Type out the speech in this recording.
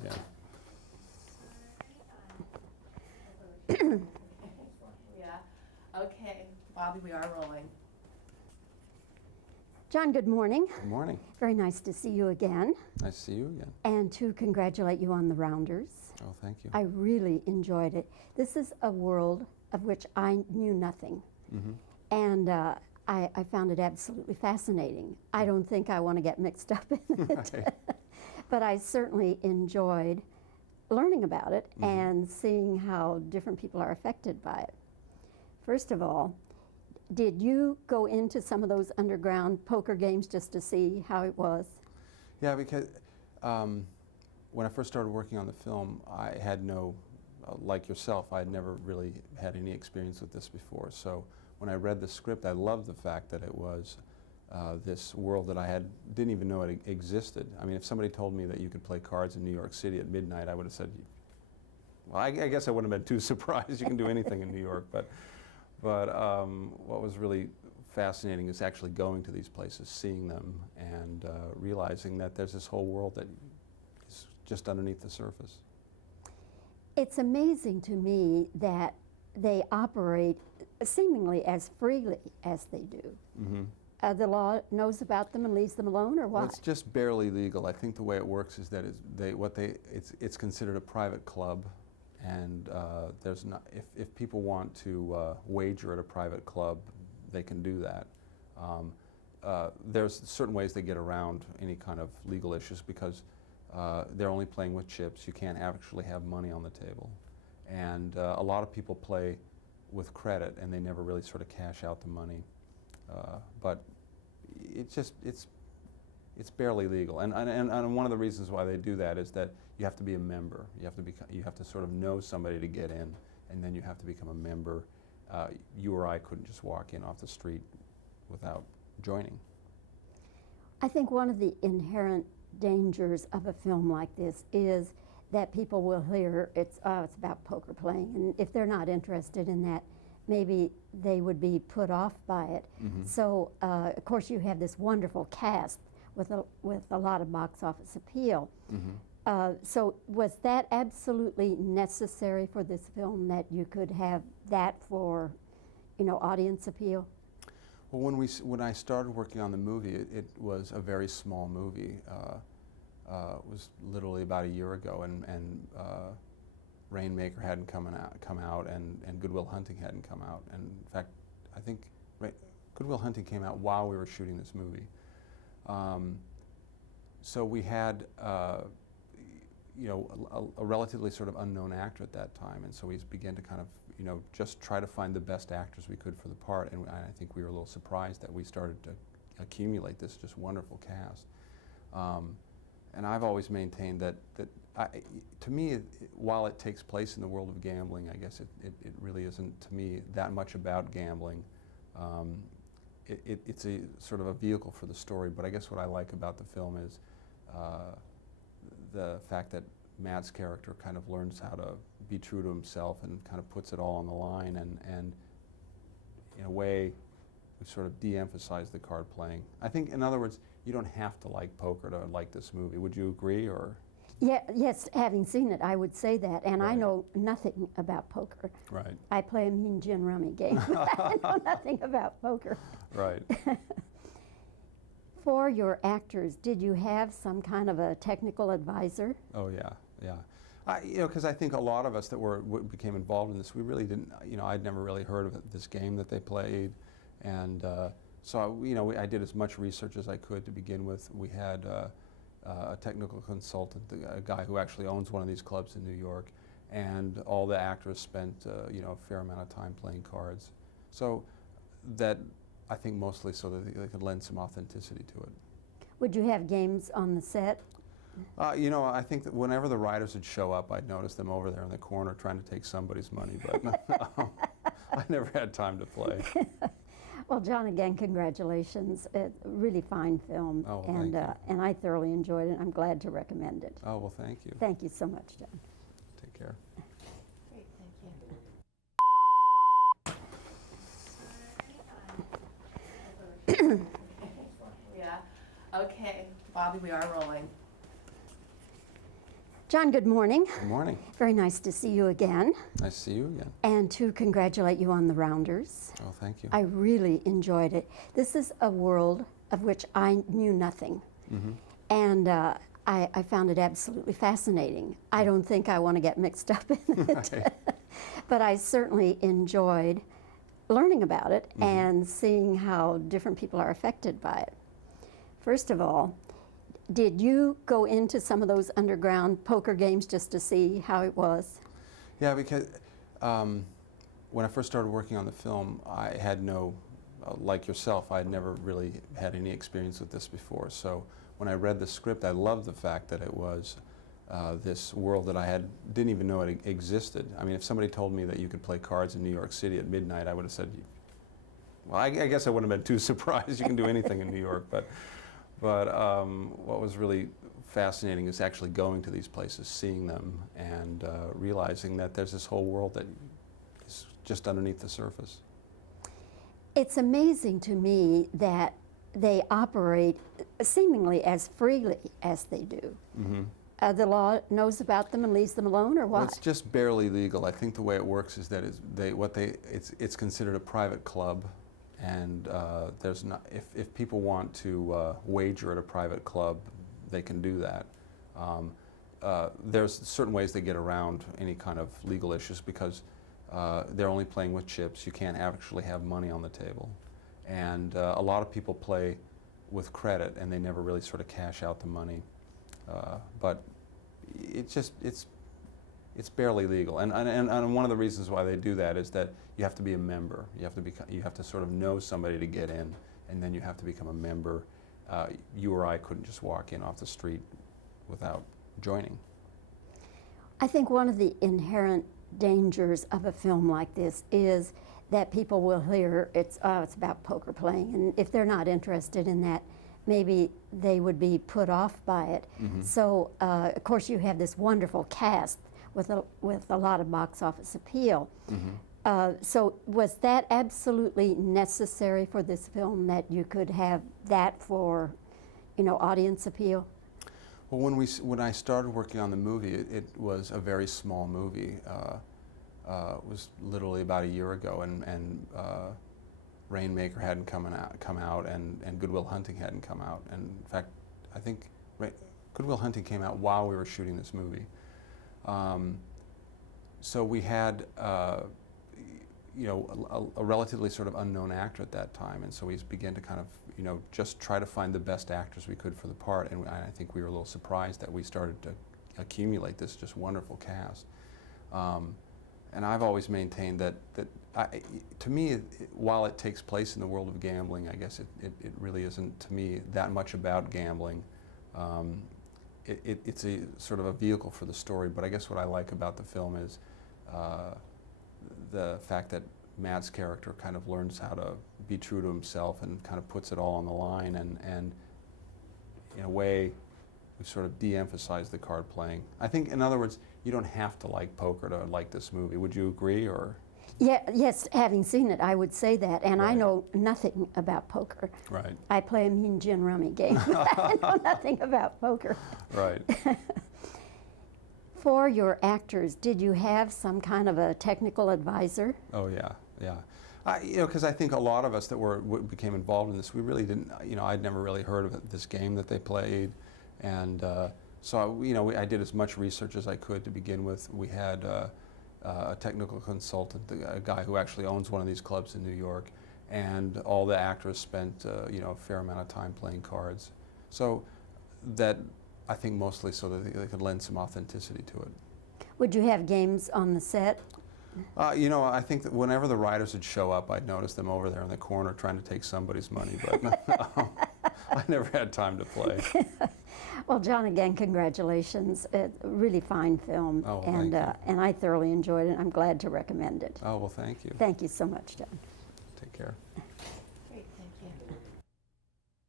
again. Yeah. Okay, Bobbie, we are rolling. John, good morning. Good morning. Very nice to see you again. Nice to see you again. And to congratulate you on the Rounders. Oh, thank you. I really enjoyed it. This is a world of which I knew nothing. Mm-hmm. And I found it absolutely fascinating. I don't think I want to get mixed up in it. Right. But I certainly enjoyed learning about it and seeing how different people are affected by it. First of all, did you go into some of those underground poker games just to see how it was? Yeah, because when I first started working on the film, I had no, like yourself, I had never really had any experience with this before. So when I read the script, I loved the fact that it was this world that I didn't even know it existed. I mean, if somebody told me that you could play cards in New York City at midnight, I would have said, well, I guess I wouldn't have been too surprised. You can do anything in New York, but what was really fascinating is actually going to these places, seeing them, and realizing that there's this whole world that is just underneath the surface. It's amazing to me that they operate seemingly as freely as they do. Mm-hmm. The law knows about them and leaves them alone, or what? Well, it's just barely legal. I think the way it works is that it's considered a private club. And there's not, if people want to wager at a private club, they can do that. There's certain ways they get around any kind of legal issues because they're only playing with chips. You can't actually have money on the table. And a lot of people play with credit and they never really sort of cash out the money. But it's barely legal, and one of the reasons why they do that is that you have to be a member. You have to sort of know somebody to get in, and then you have to become a member. You or I couldn't just walk in off the street without joining. I think one of the inherent dangers of a film like this is that people will hear it's about poker playing, and if they're not interested in that, maybe they would be put off by it. Mm-hmm. So, of course, you have this wonderful cast with a lot of box office appeal. Mm-hmm. So was that absolutely necessary for this film, that you could have that for, audience appeal? Well, when I started working on the movie, it was a very small movie. It was literally about a year ago, and Rainmaker hadn't come out, and Good Will Hunting hadn't come out. And in fact, I think Good Will Hunting came out while we were shooting this movie. So we had, a relatively sort of unknown actor at that time, and so we began to kind of, just try to find the best actors we could for the part. And I think we were a little surprised that we started to accumulate this just wonderful cast. And I've always maintained that to me, while it takes place in the world of gambling, I guess it really isn't, to me, that much about gambling. It's a sort of a vehicle for the story, but I guess what I like about the film is the fact that Matt's character kind of learns how to be true to himself and kind of puts it all on the line, and in a way, we've sort of de-emphasized the card playing. I think, in other words, you don't have to like poker to like this movie. Would you agree, or? Yeah, yes, having seen it, I would say that, and Right. I know nothing about poker. Right. I play a mean gin rummy game. I know nothing about poker. Right. For your actors, did you have some kind of a technical advisor? Oh yeah, yeah. Because I think a lot of us that became involved in this, we really didn't. I'd never really heard of this game that they played, and so I did as much research as I could to begin with. We had a technical consultant, a guy who actually owns one of these clubs in New York, and all the actors spent a fair amount of time playing cards. So that, I think, mostly so that they could lend some authenticity to it. Would you have games on the set? I think that whenever the writers would show up, I'd notice them over there in the corner trying to take somebody's money, but I never had time to play. Well, John, again, congratulations. It's a really fine film, Oh, well, thank you. And I thoroughly enjoyed it. I'm glad to recommend it. Oh, well, thank you. Thank you so much, John. Take care. Great, thank you. Yeah. Okay, Bobbie, we are rolling. John, good morning. Good morning. Very nice to see you again, Nice to see you again. and to congratulate you on the Rounders. Oh, thank you. I really enjoyed it. This is a world of which I knew nothing, and I found it absolutely fascinating. I don't think I want to get mixed up in it, Right. but I certainly enjoyed learning about it and seeing how different people are affected by it. First of all, did you go into some of those underground poker games just to see how it was? Yeah, because when I first started working on the film, I had no, like yourself, I had never really had any experience with this before. So when I read the script, I loved the fact that it was this world that didn't even know it existed. I mean, if somebody told me that you could play cards in New York City at midnight, I would have said, well, I guess I wouldn't have been too surprised. You can do anything in New York, but what was really fascinating is actually going to these places, seeing them, and realizing that there's this whole world that is just underneath the surface. It's amazing to me that they operate seemingly as freely as they do. The law knows about them and leaves them alone, or Well, what? it's just barely legal. I think the way it works is that it's considered a private club, and there's not, if people want to wager at a private club, they can do that. There's certain ways they get around any kind of legal issues because they're only playing with chips. You can't actually have money on the table, and a lot of people play with credit, and they never really sort of cash out the money. But it's barely legal, and one of the reasons why they do that is that you have to be a member. You have to sort of know somebody to get in, and then you have to become a member. You or I couldn't just walk in off the street without joining. I think one of the inherent dangers of a film like this is that people will hear it's about poker playing, and if they're not interested in that, maybe they would be put off by it. So, of course, you have this wonderful cast with a lot of box office appeal. So was that absolutely necessary for this film, that you could have that for, audience appeal? Well, when I started working on the movie, it was a very small movie. It was literally about a year ago, and Rainmaker hadn't come out, and Good Will Hunting hadn't come out. And in fact, I think Good Will Hunting came out while we were shooting this movie. So we had a relatively sort of unknown actor at that time, and so we began to kind of just try to find the best actors we could for the part. And I think we were a little surprised that we started to accumulate this just wonderful cast. And I've always maintained that to me, while it takes place in the world of gambling, I guess it really isn't, to me, that much about gambling. It's a sort of a vehicle for the story, but I guess what I like about the film is the fact that Matt's character kind of learns how to be true to himself and kind of puts it all on the line, and in a way, we've sort of de-emphasized the card playing. I think, in other words, you don't have to like poker to like this movie. Would you agree, or? Yeah, yes, having seen it, I would say that, and I Right. know nothing about poker. Right. I play a mean gin rummy game. I know nothing about poker. Right. For your actors, did you have some kind of a technical advisor? Oh yeah, yeah. Because I think a lot of us that became involved in this, we really didn't. I'd never really heard of this game that they played, and so I did as much research as I could to begin with. We had a technical consultant, a guy who actually owns one of these clubs in New York, and all the actors spent a fair amount of time playing cards. So that, I think, mostly so that they could lend some authenticity to it. Would you have games on the set? I think that whenever the writers would show up, I'd notice them over there in the corner trying to take somebody's money, but I never had time to play. Well, John, again, congratulations. It's a really fine film, Oh, and thank you. and I thoroughly enjoyed it. I'm glad to recommend it. Oh, well, thank you. Thank you so much, John. Take care.